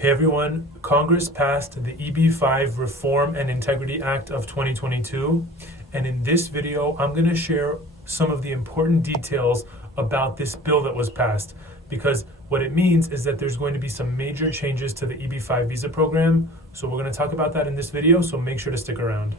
Hey everyone, Congress passed the EB5 Reform and Integrity Act of 2022, and in this video I'm going to share some of the important details about this bill that was passed, because what it means is that there's going to be some major changes to the EB5 visa program. So we're going to talk about that in this video, so make sure to stick around.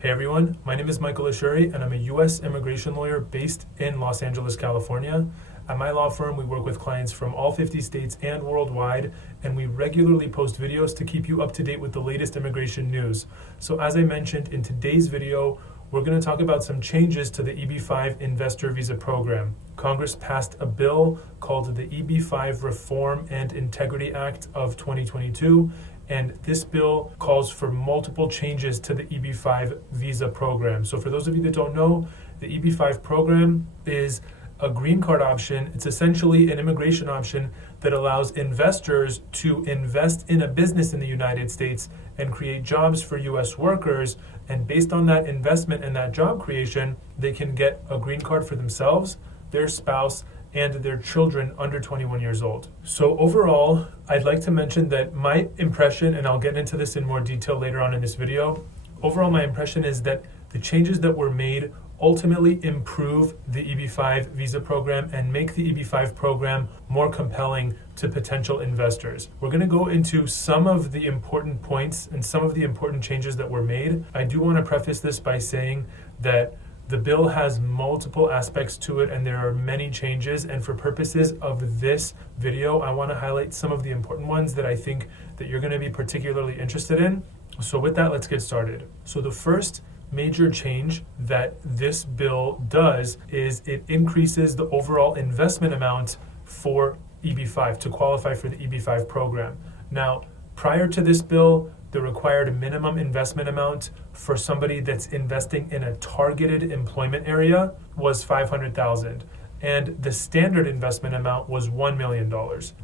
Hey everyone, my name is Michael Ashoori and I'm a U.S. immigration lawyer based in Los Angeles, California. At my law firm, we work with clients from all 50 states and worldwide, and we regularly post videos to keep you up to date with the latest immigration news. So as I mentioned in today's video, we're going to talk about some changes to the EB5 investor visa program. Congress passed a bill called the EB5 Reform and Integrity Act of 2022. And this bill calls for multiple changes to the EB5 visa program. So for those of you that don't know, the EB5 program is a green card option. It's essentially an immigration option that allows investors to invest in a business in the United States and create jobs for US workers. And based on that investment and that job creation, they can get a green card for themselves, their spouse, and their children under 21 years old. So overall, I'd like to mention that my impression, and I'll get into this in more detail later on in this video, overall my impression is that the changes that were made ultimately improve the EB5 visa program and make the EB5 program more compelling to potential investors. We're going to go into some of the important points and some of the important changes that were made. I do want to preface this by saying that the bill has multiple aspects to it and there are many changes, and for purposes of this video, I want to highlight some of the important ones that I think that you're going to be particularly interested in. So with that, let's get started. So the first major change that this bill does is it increases the overall investment amount for EB5 to qualify for the EB5 program. Now, prior to this bill, the required minimum investment amount for somebody that's investing in a targeted employment area was $500,000, and the standard investment amount was $1 million.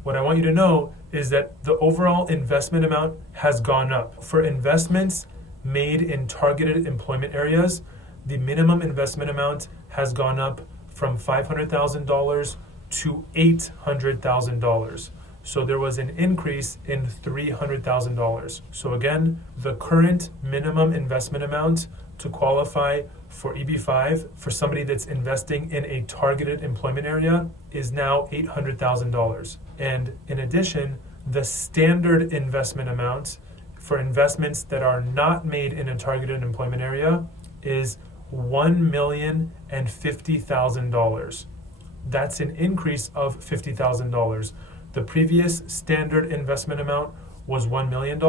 What I want you to know is that the overall investment amount has gone up. For investments made in targeted employment areas, the minimum investment amount has gone up from $500,000 to $800,000. So there was an increase in $300,000. So again, the current minimum investment amount to qualify for EB5 for somebody that's investing in a targeted employment area is now $800,000. And in addition, the standard investment amount for investments that are not made in a targeted employment area is $1,050,000. That's an increase of $50,000. The previous standard investment amount was $1 million,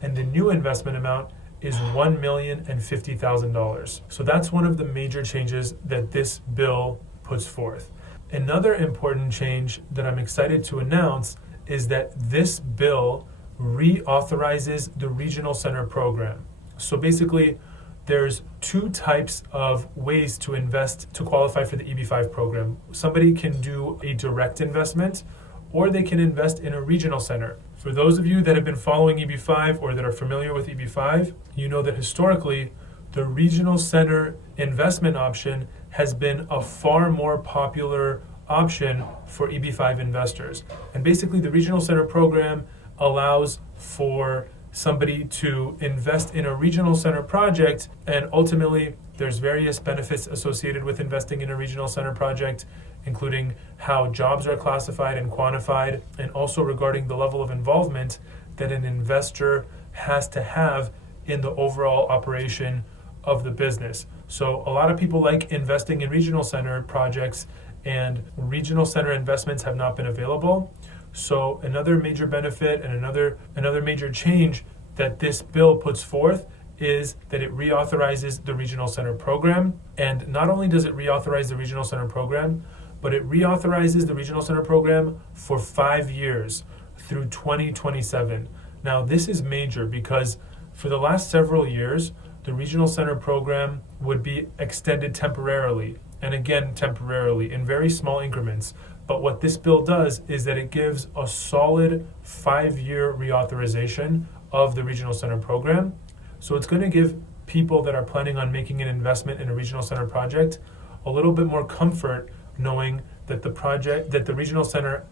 and the new investment amount is $1,050,000. So that's one of the major changes that this bill puts forth. Another important change that I'm excited to announce is that this bill reauthorizes the Regional Center program. So basically, there's two types of ways to invest to qualify for the EB5 program. Somebody can do a direct investment, or they can invest in a regional center. For those of you that have been following EB5 or that are familiar with EB5, you know that historically, the regional center investment option has been a far more popular option for EB5 investors. And basically, the regional center program allows for somebody to invest in a regional center project, and ultimately there's various benefits associated with investing in a regional center project, including how jobs are classified and quantified, and also regarding the level of involvement that an investor has to have in the overall operation of the business. So a lot of people like investing in regional center projects, and regional center investments have not been available. So another major benefit and another major change that this bill puts forth is that it reauthorizes the Regional Center program. And not only does it reauthorize the Regional Center program, but it reauthorizes the Regional Center program for 5 years through 2027. Now, this is major because for the last several years, the Regional Center program would be extended temporarily, and again temporarily in very small increments. But what this bill does is that it gives a solid 5-year reauthorization of the Regional Center program. So it's going to give people that are planning on making an investment in a regional center project a little bit more comfort knowing that the regional center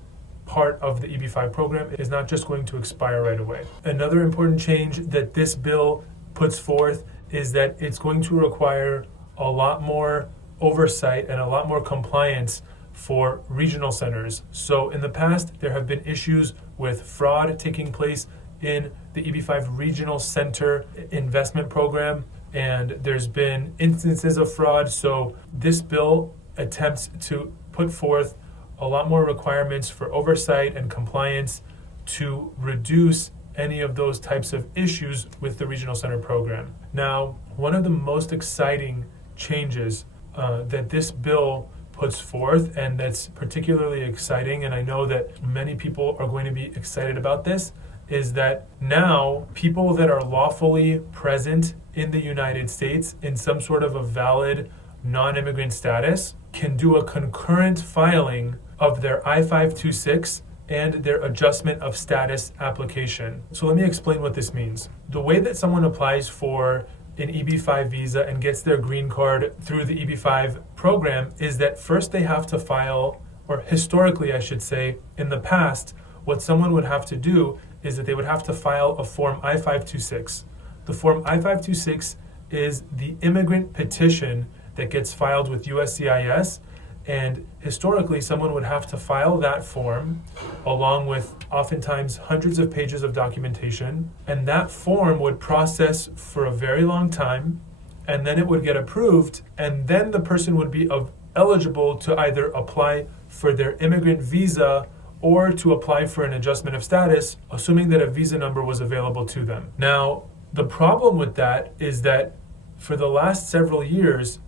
part of the EB5 program is not just going to expire right away. Another important change that this bill puts forth is that it's going to require a lot more oversight and a lot more compliance for regional centers. So in the past, there have been issues with fraud taking place in the EB5 regional center investment program, and there's been instances of fraud. So this bill attempts to put forth a lot more requirements for oversight and compliance to reduce any of those types of issues with the regional center program. Now, one of the most exciting changes that this bill puts forth, and that's particularly exciting, and I know that many people are going to be excited about this, is that now people that are lawfully present in the United States in some sort of a valid non-immigrant status can do a concurrent filing of their I526 and their adjustment of status application. So let me explain what this means. The way that someone applies for an EB5 visa and gets their green card through the EB5 program is that first they have to file, or historically I should say, in the past, what someone would have to do is that they would have to file a form I526. The form I526 is the immigrant petition that gets filed with USCIS, and historically someone would have to file that form along with oftentimes hundreds of pages of documentation, and that form would process for a very long time, and then it would get approved, and then the person would be eligible to either apply for their immigrant visa or to apply for an adjustment of status, assuming that a visa number was available to them. Now, the problem with that is that for the last several years,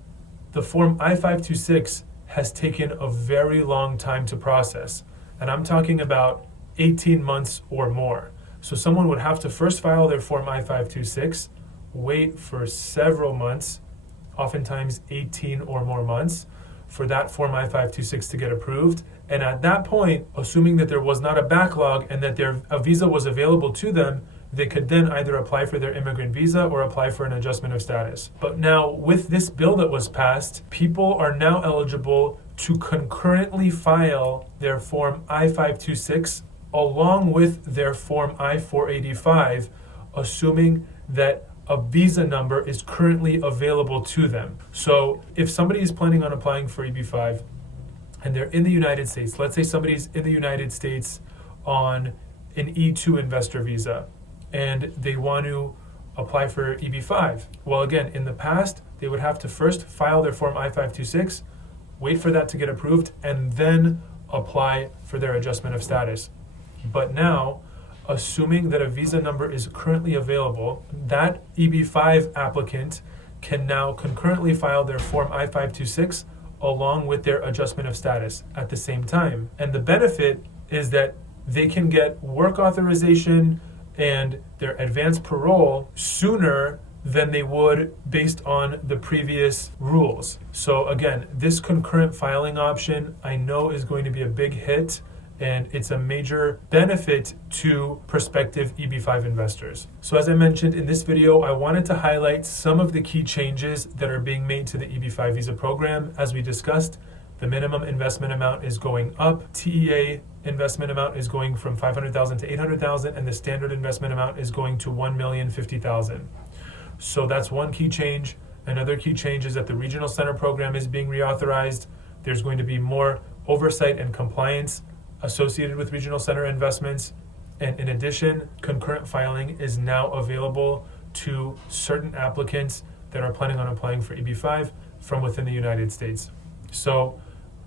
the form I526 has taken a very long time to process. And I'm talking about 18 months or more. So someone would have to first file their form I526, wait for several months, oftentimes 18 or more months, for that form I526 to get approved. And at that point, assuming that there was not a backlog and that a visa was available to them, they could then either apply for their immigrant visa or apply for an adjustment of status. But now, with this bill that was passed, people are now eligible to concurrently file their form I526 along with their form I485, assuming that a visa number is currently available to them. So if somebody is planning on applying for EB5 and they're in the United States, let's say somebody's in the United States on an E2 investor visa, and they want to apply for EB5. Well, again, in the past, they would have to first file their form I526, wait for that to get approved, and then apply for their adjustment of status. But now, assuming that a visa number is currently available, that EB5 applicant can now concurrently file their form I526 along with their adjustment of status at the same time. And the benefit is that they can get work authorization and their advanced parole sooner than they would based on the previous rules. So again, this concurrent filing option I know is going to be a big hit, and it's a major benefit to prospective EB5 investors. So as I mentioned in this video, I wanted to highlight some of the key changes that are being made to the EB5 visa program. As we discussed, the minimum investment amount is going up. TEA investment amount is going from $500,000 to $800,000, and the standard investment amount is going to $1,050,000. So that's one key change. Another key change is that the regional center program is being reauthorized. There's going to be more oversight and compliance associated with regional center investments. And in addition, concurrent filing is now available to certain applicants that are planning on applying for EB5 from within the United States. So,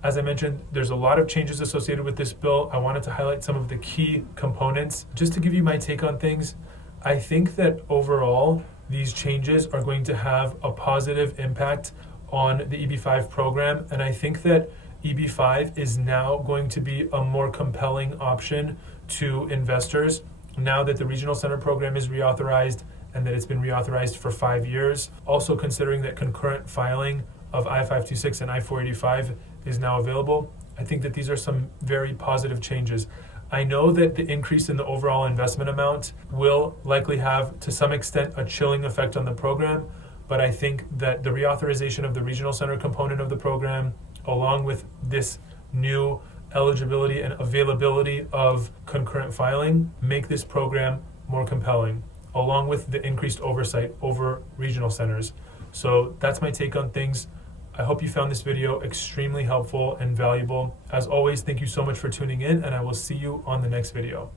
as I mentioned, there's a lot of changes associated with this bill. I wanted to highlight some of the key components. Just to give you my take on things, I think that overall, these changes are going to have a positive impact on the EB5 program, and I think that EB5 is now going to be a more compelling option to investors now that the regional center program is reauthorized and that it's been reauthorized for 5 years. Also considering that concurrent filing of I526 and I485 is now available, I think that these are some very positive changes. I know that the increase in the overall investment amount will likely have, to some extent, a chilling effect on the program, but I think that the reauthorization of the regional center component of the program, along with this new eligibility and availability of concurrent filing, make this program more compelling, along with the increased oversight over regional centers. So that's my take on things. I hope you found this video extremely helpful and valuable. As always, thank you so much for tuning in, and I will see you on the next video.